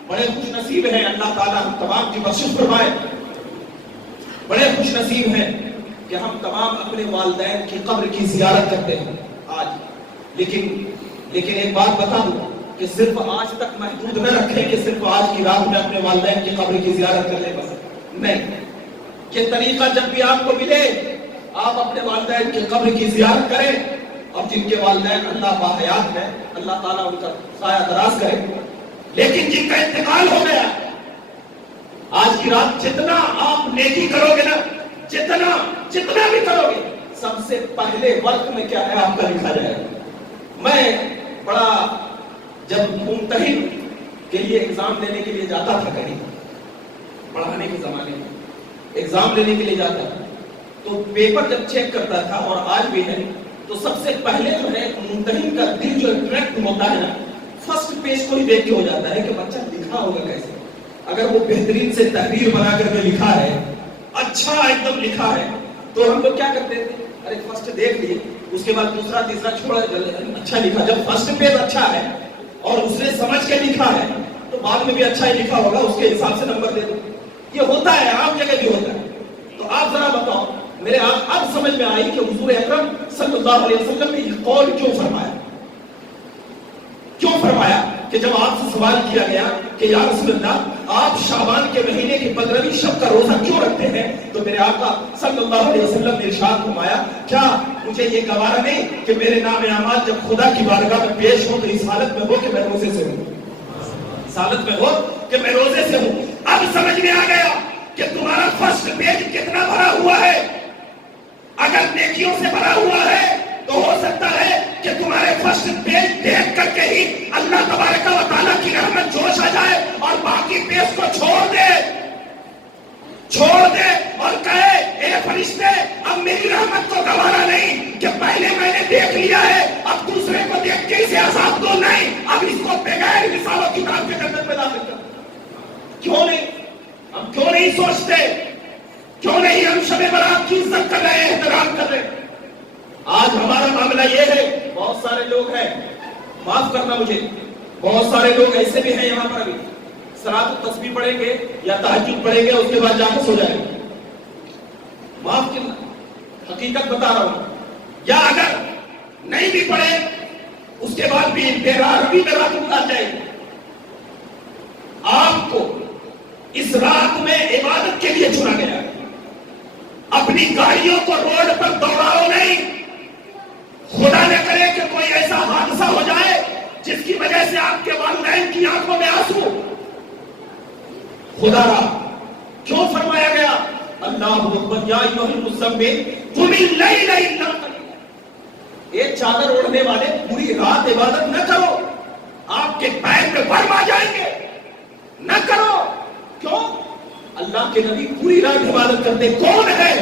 بڑے خوش نصیب ہیں، اللہ تعالیٰ ہم تمام کی بخشش فرمائے، بڑے خوش نصیب ہیں کہ ہم تمام اپنے والدین کی قبر کی زیارت کرتے ہیں آج. لیکن ایک بات بتا دوں کہ صرف آج تک محدود نہ رکھیں کہ صرف آج کی رات میں اپنے والدین کی قبر کی زیارت کر لیں، بس نہیں. یہ طریقہ جب بھی آپ کو ملے آپ اپنے والدین کی قبر کی زیارت کریں، اور جن کے والدین اللہ باحیات ہیں اللہ تعالیٰ ان کا سایہ دراز کرے. لیکن جن کا انتقال ہو گیا، آج کی رات جتنا آپ نیکی کرو گے نا، جتنا بھی کرو گے، سب سے پہلے وقت میں کیا ہے آپ کا لکھا جائے گا. میں بڑا جب ممتحن کے لیے ایگزام دینے کے لیے جاتا تھا، کہیں پڑھانے کے زمانے میں ایگزام لینے کے لیے جاتا تھا، تو پیپر جب چیک کرتا تھا، اور آج بھی ہے، تو سب سے پہلے جو ہے ممتحن کا دل جو اٹریکٹ ہوتا ہے نا، فرسٹ پیج کو ہی دیکھ کے ہو جاتا ہے کہ بچہ لکھا ہوگا کیسے. اگر وہ بہترین سے تحریر بنا کر کے لکھا ہے، اچھا ایک دم لکھا ہے، تو ہم لوگ کیا کرتے تھے، ارے فرسٹ دیکھ لیے، اس کے بعد دوسرا تیسرا چھوڑا، اچھا لکھا. جب فرسٹ پیج اچھا ہے اور اس نے سمجھ کے لکھا ہے تو بعد میں بھی اچھا ہی لکھا ہوگا، اس کے حساب سے نمبر دے دو. یہ ہوتا ہے، عام جگہ بھی ہوتا ہے. تو آپ ذرا بتاؤ، میرے اب سمجھ میں آئی کہ حضور اکرم صلی اللہ علیہ وسلم نے یہ قول کیوں فرمایا کہ جب آپ سے سوال کیا گیا کہ یا رسول اللہ آپ شعبان کے مہینے کی 15ویں شب کا روزہ کیوں رکھتے ہیں، تو میرے آقا صلی اللہ علیہ وسلم نے ارشاد فرمایا، کیا مجھے یہ گوارا نہیں کہ میرے نام اعمال جب خدا کی بارگاہ میں پیش ہو تو اس حالت میں ہو کہ میں روزے سے ہوں، اس حالت میں ہو کہ میں روزے سے ہوں. اب سمجھ میں آ گیا کہ تمہارا فرسٹ پیج کتنا بھرا ہوا ہے. اگر نیکیوں سے بھرا ہوا ہے تو ہو سکتا ہے کہ تمہارے فرسٹ پیج دیکھ کر کے ہی اللہ تبارک و تعالیٰ کی رحمت جوش آ جائے اور باقی پیج کو چھوڑ دے اور کہے، اے فرشتے اب میری رحمت کو گوارا نہیں کہ پہلے میں نے دیکھ لیا ہے، اب دوسرے کو دیکھ کے اسے عذاب دو، نہیں، اب اس کو بغیر حساب و کتاب کے جنت میں داخل کر. کیوں نہیں؟ ہم کیوں نہیں سوچتے؟ کیوں نہیں ہم شب برات کی عزت کر رہے ہیں، احترام کر رہے ہیں؟ آج ہمارا معاملہ یہ ہے، بہت سارے لوگ ہیں، معاف کرنا مجھے، بہت سارے لوگ ایسے بھی ہیں یہاں پر ابھی صلاۃ التسبیح پڑھیں گے یا تہجد پڑھیں گے، اس کے بعد جا کے سو جائیں گے. معاف کرنا، حقیقت بتا رہا ہوں. یا اگر نہیں بھی پڑھے اس کے بعد بھی بے راہی میں رات گزار جائے گی. آپ کو اس رات میں عبادت کے لیے چنا گیا ہے. اپنی گاڑیوں کو روڈ پر دوڑاؤ نہیں. خدا نہ کرے کہ کوئی ایسا حادثہ ہو جائے جس کی وجہ سے آپ کے والدین کی آنکھوں میں آنسو. خدا را کیوں فرمایا گیا اللہ اکبر یا ایھا المزمل قم اللیل الا قلیلا. ایک چادر اوڑھنے والے پوری رات عبادت نہ کرو، آپ کے پیر میں ورم آ جائیں گے. نہ کرو. کیوں؟ اللہ کے نبی پوری رات عبادت کرتے. کون ہے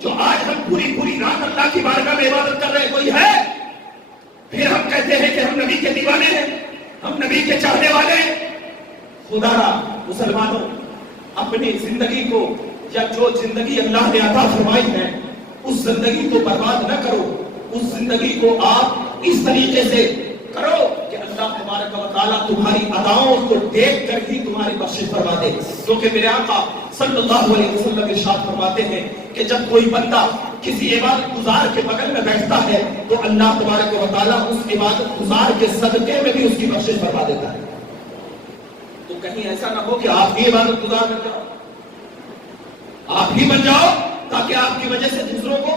جو آج ہم پوری رات اللہ کی بارگاہ میں عبادت کر رہے ہیں؟ کوئی ہے؟ پھر ہم کہتے ہیں کہ ہم نبی کے دیوانے ہیں، ہم نبی کے چاہنے والے ہیں. خدا را مسلمانوں، اپنی زندگی کو یا جو زندگی اللہ نے عطا فرمائی ہے اس زندگی کو برباد نہ کرو. اس زندگی کو آپ اس طریقے سے کرو کہ اللہ تبارک و تعالیٰ تمہاری اداؤں کو دیکھ کر ہی تمہاری بخشش فرما دے. کیونکہ میرے آقا صلی اللہ علیہ وسلم ارشاد فرماتے ہیں کہ جب کوئی بندہ کسی عبادت گزار کے بغل میں بیٹھتا ہے تو اللہ تبارک و تعالیٰ اس عبادت گزار کے صدقے میں بھی اس کی بخشش فرما دیتا ہے. تو کہیں ایسا نہ ہو کہ آپ ہی عبادت گزار بن جاؤ، آپ ہی بن جاؤ تاکہ آپ کی وجہ سے دوسروں کو،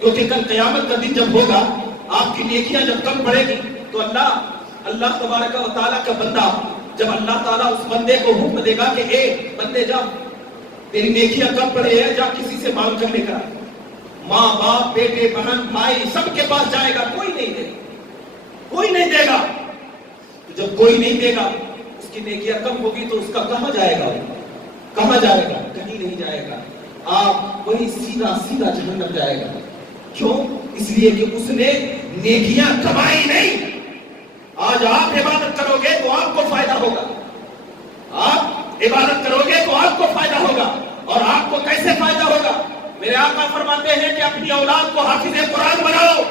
کیونکہ کل قیامت کا دن جب ہوگا آپ کی نیکیاں جب کم پڑے گی تو اللہ تبارک و تعالیٰ کا بندہ، جب اللہ تعالیٰ اس بندے کو حکم دے گا کہ اے بندے جا تیری نیکیاں کم پڑے ہیں، جا کسی سے مانگ کر لے کر، ماں باپ بیٹے بہن بھائی سب کے پاس جائے گا، کوئی نہیں دے گا، کوئی نہیں دے گا. جب کوئی نہیں دے گا اس کی نیکیاں کم ہوگی تو اس کا کہاں جائے گا؟ کہاں جائے گا؟ کہیں نہیں جائے گا. آپ وہی سیدھا جہنم جائے گا. کیوں؟ اس لیے کہ اس نے نیکیاں کمائی نہیں. آج آپ عبادت کرو گے تو آپ کو فائدہ ہوگا. آپ عبادت کرو گے تو آپ کو فائدہ ہوگا. اور آپ کو کیسے فائدہ ہوگا؟ میرے آقا فرماتے ہیں کہ اپنی اولاد کو حافظ قرآن بناؤ.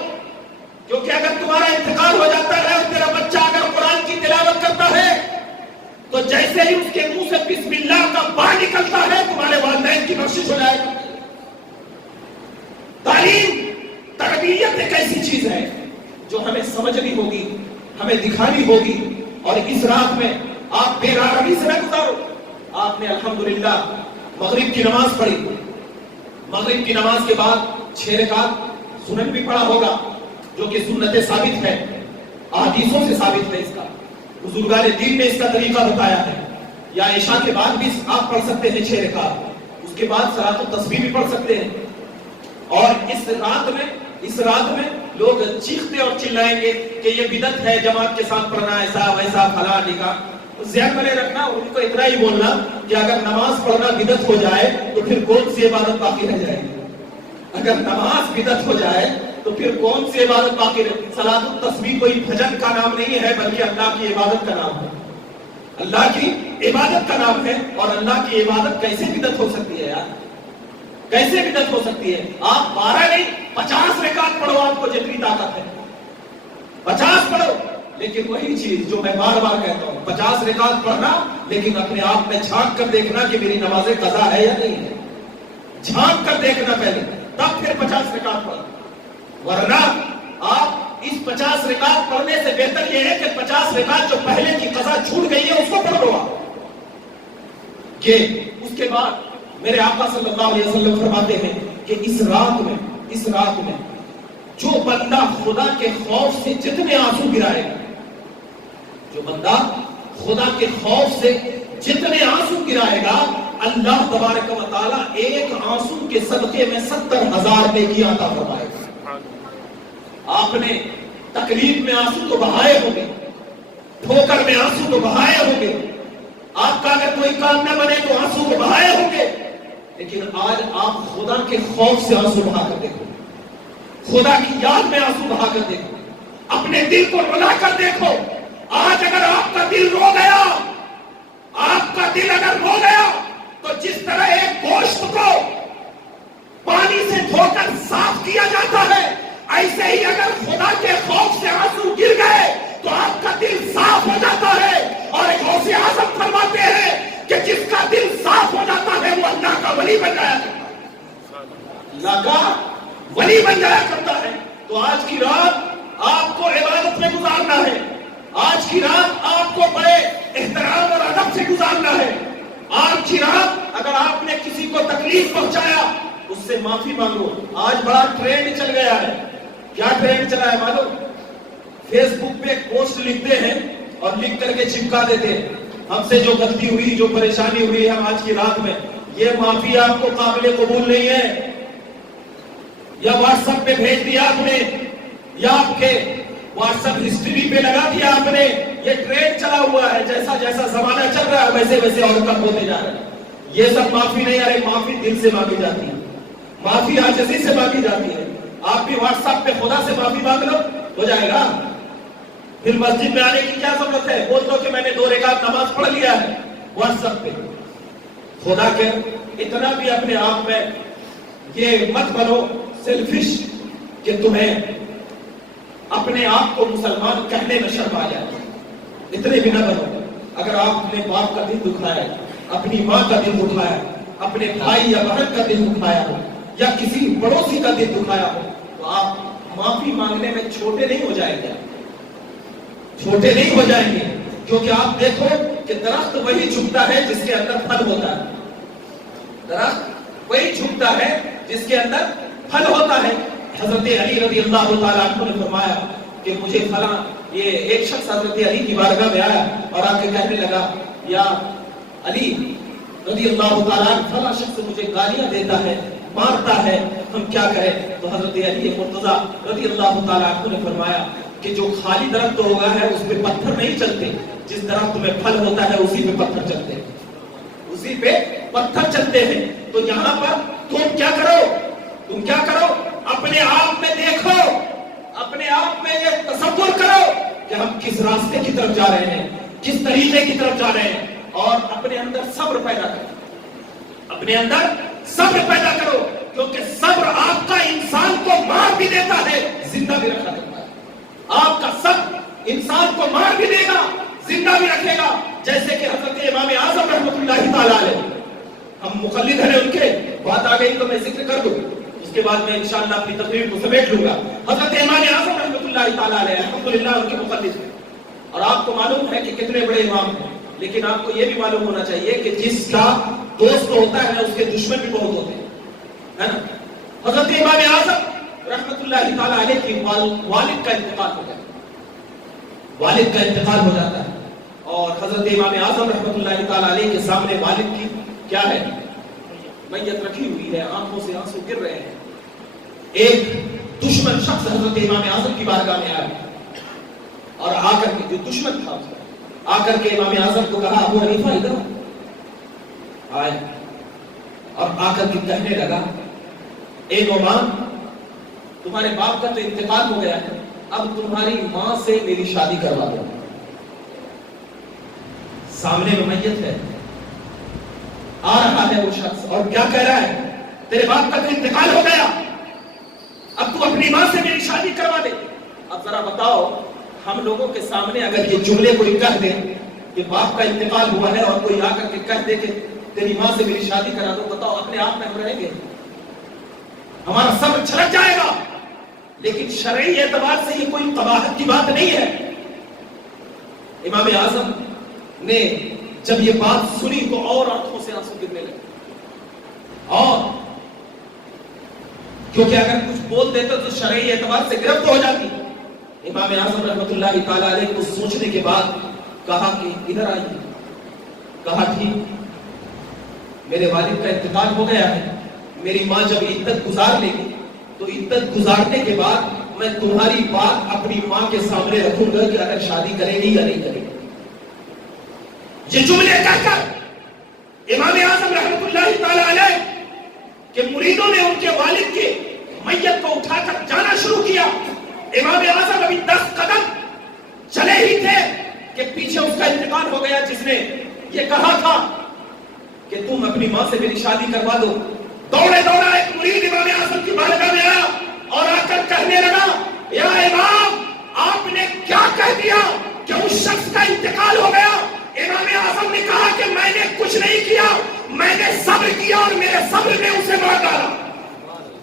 کیونکہ اگر تمہارا انتقال ہو جاتا ہے اور تیرا بچہ اگر قرآن کی تلاوت کرتا ہے تو جیسے ہی اس کے منہ سے بسم اللہ کا با نکلتا ہے تمہارے والدین کی بخشش ہو جائے گا. تعلیم تربیت ایک ایسی چیز ہے جو ہمیں سمجھنی ہوگی, ہمیں دکھانی ہوگی. اور اس رات میں آپ بے آرامی سے نہ گزارو. آپ نے الحمدللہ مغرب کی نماز پڑھی. مغرب کی نماز کے بعد 6 رکعت سنن بھی پڑھا ہوگا جو کہ سنت ثابت ہے, احادیثوں سے ثابت ہے. اس کا بزرگان دین نے اس کا طریقہ بتایا ہے. یا عشاء کے بعد بھی آپ پڑھ سکتے ہیں 6 رکعت. اس کے بعد صلاۃ التسبیح بھی پڑھ سکتے ہیں. اور اس رات میں لوگ چیختے اور چلائیں گے کہ یہ بدعت ہے, جماعت کے ساتھ پڑھنا, ایسا ویسا فلاں نکاح. ذہن میں رکھنا, ان کو اتنا ہی بولنا کہ اگر نماز پڑھنا بدعت ہو جائے تو پھر کون سی عبادت باقی رہ جائے گی. اگر نماز بدعت ہو جائے تو پھر کون سی عبادت باقی رہے. صلاۃ التسبیح کوئی بھجن کا نام نہیں ہے بلکہ اللہ کی عبادت کا نام ہے. اللہ کی عبادت کا نام ہے. اور اللہ کی عبادت کیسے بدعت ہو سکتی ہے یار؟ کیسے بدعت ہو سکتی ہے؟ آپ 12 نہیں 50 رکعت پڑھو, آپ کو جتنی طاقت ہے 50 پڑھو. لیکن وہی چیز جو میں بار بار کہتا ہوں, 50 رکعت پڑھنا لیکن اپنے آپ میں جھانک کر دیکھنا کہ میری نمازیں قضا ہے یا نہیں ہے. جھانک کر دیکھنا پہلے, تب پھر 50 رکعت پڑھنا. ورنہ آپ اس 50 رکعت پڑھنے سے بہتر یہ ہے کہ 50 رکعت جو پہلے کی قضا چھوٹ گئی ہے اس کو پڑھ لو آپ. کہ اس کے بعد میرے آقا صلی اللہ علیہ وسلم فرماتے ہیں کہ اس رات میں جو بندہ خدا کے خوف سے جتنے آنسو گرائے گا, جو بندہ خدا کے خوف سے جتنے آنسو گرائے گا, اللہ تبارک و تعالی ایک آنسو کے صدقے میں 70,000 نیکی عطا فرمائے گا. آپ نے تکلیف میں آنسو تو بہائے ہوں گے, ٹھوکر میں آنسو تو بہائے ہوں گے, آپ کا اگر کوئی کام نہ بنے تو آنسو تو بہائے ہوں گے. لیکن آج آپ خدا کے خوف سے آنسو بہا کر دیکھو, خدا کی یاد میں آنسو بہا کر دیکھو, اپنے دل کو رلا کر دیکھو. آج اگر آپ کا دل رو گیا, آپ کا دل اگر رو گیا تو جس طرح ایک گوشت کو پانی سے دھو کر صاف کیا جاتا ہے, ایسے ہی اگر خدا کے خوف سے آنسو گر گئے تو آپ کا دل صاف ہو جاتا ہے. اور ایک غوث اعظم فرماتے ہیں کہ جس کا دل صاف ہو جاتا ہے وہ اللہ کا ولی بن جایا کرتا ہے. اللہ کا ولی بن جایا کرتا ہے. تو آج کی رات آپ کو عبادت میں گزارنا ہے. آج کی رات آپ کو بڑے احترام اور ادب سے گزارنا ہے. آج کی رات اگر آپ نے کسی کو تکلیف پہنچایا اس سے معافی مانگو. آج بڑا ٹرینڈ چل گیا ہے. کیا ٹرینڈ چلا ہے معلوم؟ فیس بک پہ ایک پوسٹ لکھتے ہیں اور لکھ کر کے چپکا دیتے ہیں, ہم سے جو غلطی ہوئی, جو پریشانی ہوئی ہے آج کی رات میں, یہ معافی آپ کو قابل قبول نہیں ہے. یا واٹس ایپ پہ بھیج دیا آپ نے, یا آپ کے واٹس ایپ ہسٹری پہ لگا دیا آپ نے. یہ ٹرینڈ چلا ہوا ہے, جیسا جیسا زمانہ چل رہا ہے ویسے ویسے اور کم ہوتے جا رہے ہیں. یہ سب معافی نہیں. ارے معافی دل سے مانگی جاتی ہے, معافی عاجزی سے مانگی جاتی ہے. آپ بھی واٹس ایپ پہ خدا سے معافی مانگ لو, ہو جائے گا. پھر مسجد میں آنے کی کیا ضرورت ہے؟ بول دو کہ میں نے 2 رکعت نماز پڑھ لیا ہے واٹس ایپ پہ. خدا کے اتنا بھی اپنے آپ میں یہ مت بنو سیلفش کہ تمہیں اپنے آپ کو مسلمان کہنے میں شرم آ جائے. اتنے بھی نہ بنو. اگر آپ نے باپ کا دل دکھایا, اپنی ماں کا دل دکھایا, اپنے بھائی یا بہن کا دل دکھایا ہو, یا کسی پڑوسی کا دل دکھایا ہو, تو آپ معافی مانگنے میں چھوٹے نہیں ہو جائیں گے. چھوٹے نہیں ہو جائیں گے. کیونکہ آپ دیکھو کہ درخت وہی جھکتا ہے جس کے اندر پھل ہوتا ہے. درخت وہی جھکتا ہے جس کے اندر پھل ہوتا ہے. حضرت علی رضی اللہ تعالیٰ عنہ نے فرمایا کہ مجھے فلاں, یہ ایک شخص حضرت علی کی بارگاہ میں آیا اور آ کے کہنے لگا, یا علی رضی اللہ تعالیٰ عنہ, فلاں شخص مجھے گالیاں دیتا ہے, مارتا ہے, ہم کیا کریں؟ تو حضرت علی مرتضیٰ رضی اللہ تعالیٰ عنہ نے فرمایا کہ جو خالی درخت ہوگا ہے اس پہ پتھر نہیں چلتے, جس درخت میں پھل ہوتا ہے اسی پہ پتھر چلتے ہیں, اسی پہ پتھر چلتے ہیں. تو یہاں پر تم کیا کرو اپنے آپ میں دیکھو، اپنے آپ میں یہ تصور کرو کہ ہم کس راستے کی طرف جا رہے ہیں، کس طریقے کی طرف جا رہے ہیں، اور اپنے اندر صبر پیدا کرو، اپنے اندر صبر پیدا کرو، کیونکہ صبر آپ کا انسان کو مار بھی دیتا ہے، زندہ بھی رکھا دیتا ہے۔ آپ کا صبر انسان کو مار بھی دے گا، زندہ بھی رکھے گا، جیسے کہ حضرت امام اعظم رحمۃ اللہ تعالیٰ علیہ، ہم مقلد ہیں ان کے، بات آ گئی تو میں ذکر کر دوں، اس کے بعد میں انشاءاللہ اپنی تقریر کو سمیٹ لوں گا۔ حضرت امام اعظم رحمۃ اللہ تعالیٰ علیہ الحمدللہ ان کے مقلد ہیں، اور آپ کو معلوم ہے کہ کتنے بڑے امام ہیں، لیکن آپ کو یہ بھی معلوم ہونا چاہیے کہ جس کا دوست ہوتا ہے اس کے دشمن بھی بہت ہوتے ہیں، ہے نا۔ حضرت امام اعظم رحمۃ اللہ تعالیٰ علیہ کی والد کا انتقال ہو گیا، والد کا انتقال ہو جاتا ہے، اور حضرت امام اعظم رحمۃ اللہ تعالیٰ علیہ کے سامنے والد کی کیا ہے، میت رکھی ہوئی ہے، آنکھوں سے آنسو گر رہے ہیں۔ ایک دشمن شخص حضرت امام اعظم کی بارگاہ میں آیا، اور آ کر کے جو دشمن تھا آ کر کے امام اعظم کو کہا، ابو حنیفہ ادھر آئے، اور آ کر کے کہنے لگا، اے نعمان، تمہارے باپ کا تو انتقال ہو گیا ہے، اب تمہاری ماں سے میری شادی کروا دو۔ سامنے میں میت ہے، آ رہا ہے وہ شخص، اور کیا کہہ رہا ہے، تیرے باپ کا تو انتقال ہو گیا، اب تو اپنی ماں سے میری شادی کروا دے۔ اب ذرا بتاؤ، ہم لوگوں کے سامنے اگر یہ جملے کوئی کہہ دے کہ باپ کا انتقال ہوا ہے، اور کوئی آ کر کے کہہ دے کہ تیری ماں سے میری شادی کرا دو، بتاؤ اپنے آپ میں ہم رہیں گے؟ ہمارا صبر چھلک جائے گا۔ لیکن شرعی اعتبار سے یہ کوئی قباحت کی بات نہیں ہے۔ امام اعظم نے جب یہ بات سنی تو اور آنکھوں سے آنسو گرنے لگے، اور کیونکہ اگر کچھ بول دیتے تو شرعی اعتبار سے گرفت ہو جاتی۔ امام اعظم رحمۃ اللہ تعالیٰ علیہ کو سوچنے کے بعد کہا کہ ادھر آئیے، کہا ٹھیک، میرے والد کا انتقال ہو گیا ہے، میری ماں جب عدت گزار لے گی تو عدت گزارنے کے بعد میں تمہاری بات اپنی ماں کے سامنے رکھوں گا کہ اگر شادی کرے گی یا نہیں کرے گی۔ یہ جملے کہہ کر امام اعظم رحمۃ اللہ تعالیٰ علیہ کہ مریدوں نے ان کے والد کی میت کو اٹھا کر جانا شروع کیا۔ امام اعظم ابھی 10 قدم چلے ہی تھے کہ پیچھے اس کا انتقال ہو گیا، جس نے یہ کہا تھا کہ تم اپنی ماں سے میری شادی کروا دو۔ دوڑے دوڑا ایک مرید امام اعظم کی بارگاہ میں آیا، اور آ کر کہنے لگا، یا امام، آپ نے کیا کہہ دیا کہ اس شخص کا انتقال ہو گیا؟ امام اعظم نے کہا کہ میں نے کچھ نہیں کیا، میں نے صبر کیا، اور میرے صبر نے اسے مار ڈالا،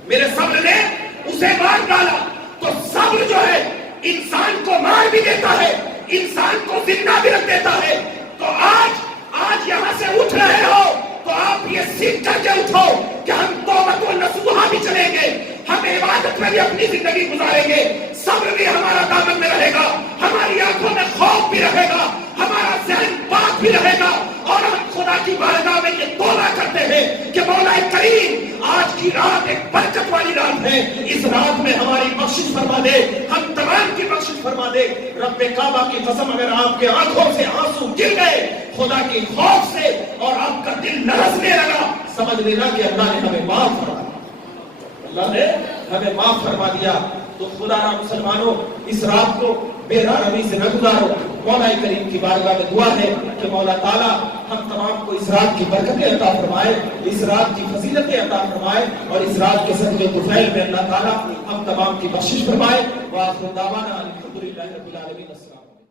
میرے صبر نے اسے مار ڈالا۔ تو صبر جو ہے انسان کو مار بھی دیتا ہے، انسان کو زندہ بھی رکھ دیتا ہے۔ تو آج یہاں سے اٹھ رہے ہو تو آپ یہ سیکھ کر کے اٹھو کہ ہم توبۃ و نصوحہ بھی چلیں گے، ہم عبادت میں بھی اپنی زندگی گزاریں گے، صبر بھی ہمارا دامن میں رہے گا، ہماری آنکھوں میں خوف بھی رہے گا، ہمارا ذہن پاک بھی رہے گا، اور ہم خدا کی بارگاہ میں یہ توبہ کرتے ہیں کہ مولا کریم، آج کی رات ایک برکت والی رات ہے، اس رات میں ہماری بخشش فرما دے، ہم تمام کی بخشش فرما دے۔ رب کعبہ کی قسم، اگر آپ کے آنکھوں سے آنسو گر گئے خدا کی خوف سے اور آپ کا دل لرزنے لگا، سمجھ لینا کہ اللہ نے ہمیں معاف فرما دیا، اللہ نے ہمیں معاف فرما دیا۔ تو خدا را مسلمانوں، اس رات کو بے رحمی سے نہ گزارو۔ مولا کریم کی بارگاہ میں دعا ہے کہ مولا تعالیٰ ہم تمام کو اس رات کی برکتیں عطا فرمائے، اس رات کی فضیلتیں عطا فرمائے، اور اس رات کے صدقے طفیل میں اللہ تعالیٰ ہم تمام کی بخشش فرمائے۔ وآخر دعوانا الحمدللہ رب العالمین۔ السلام۔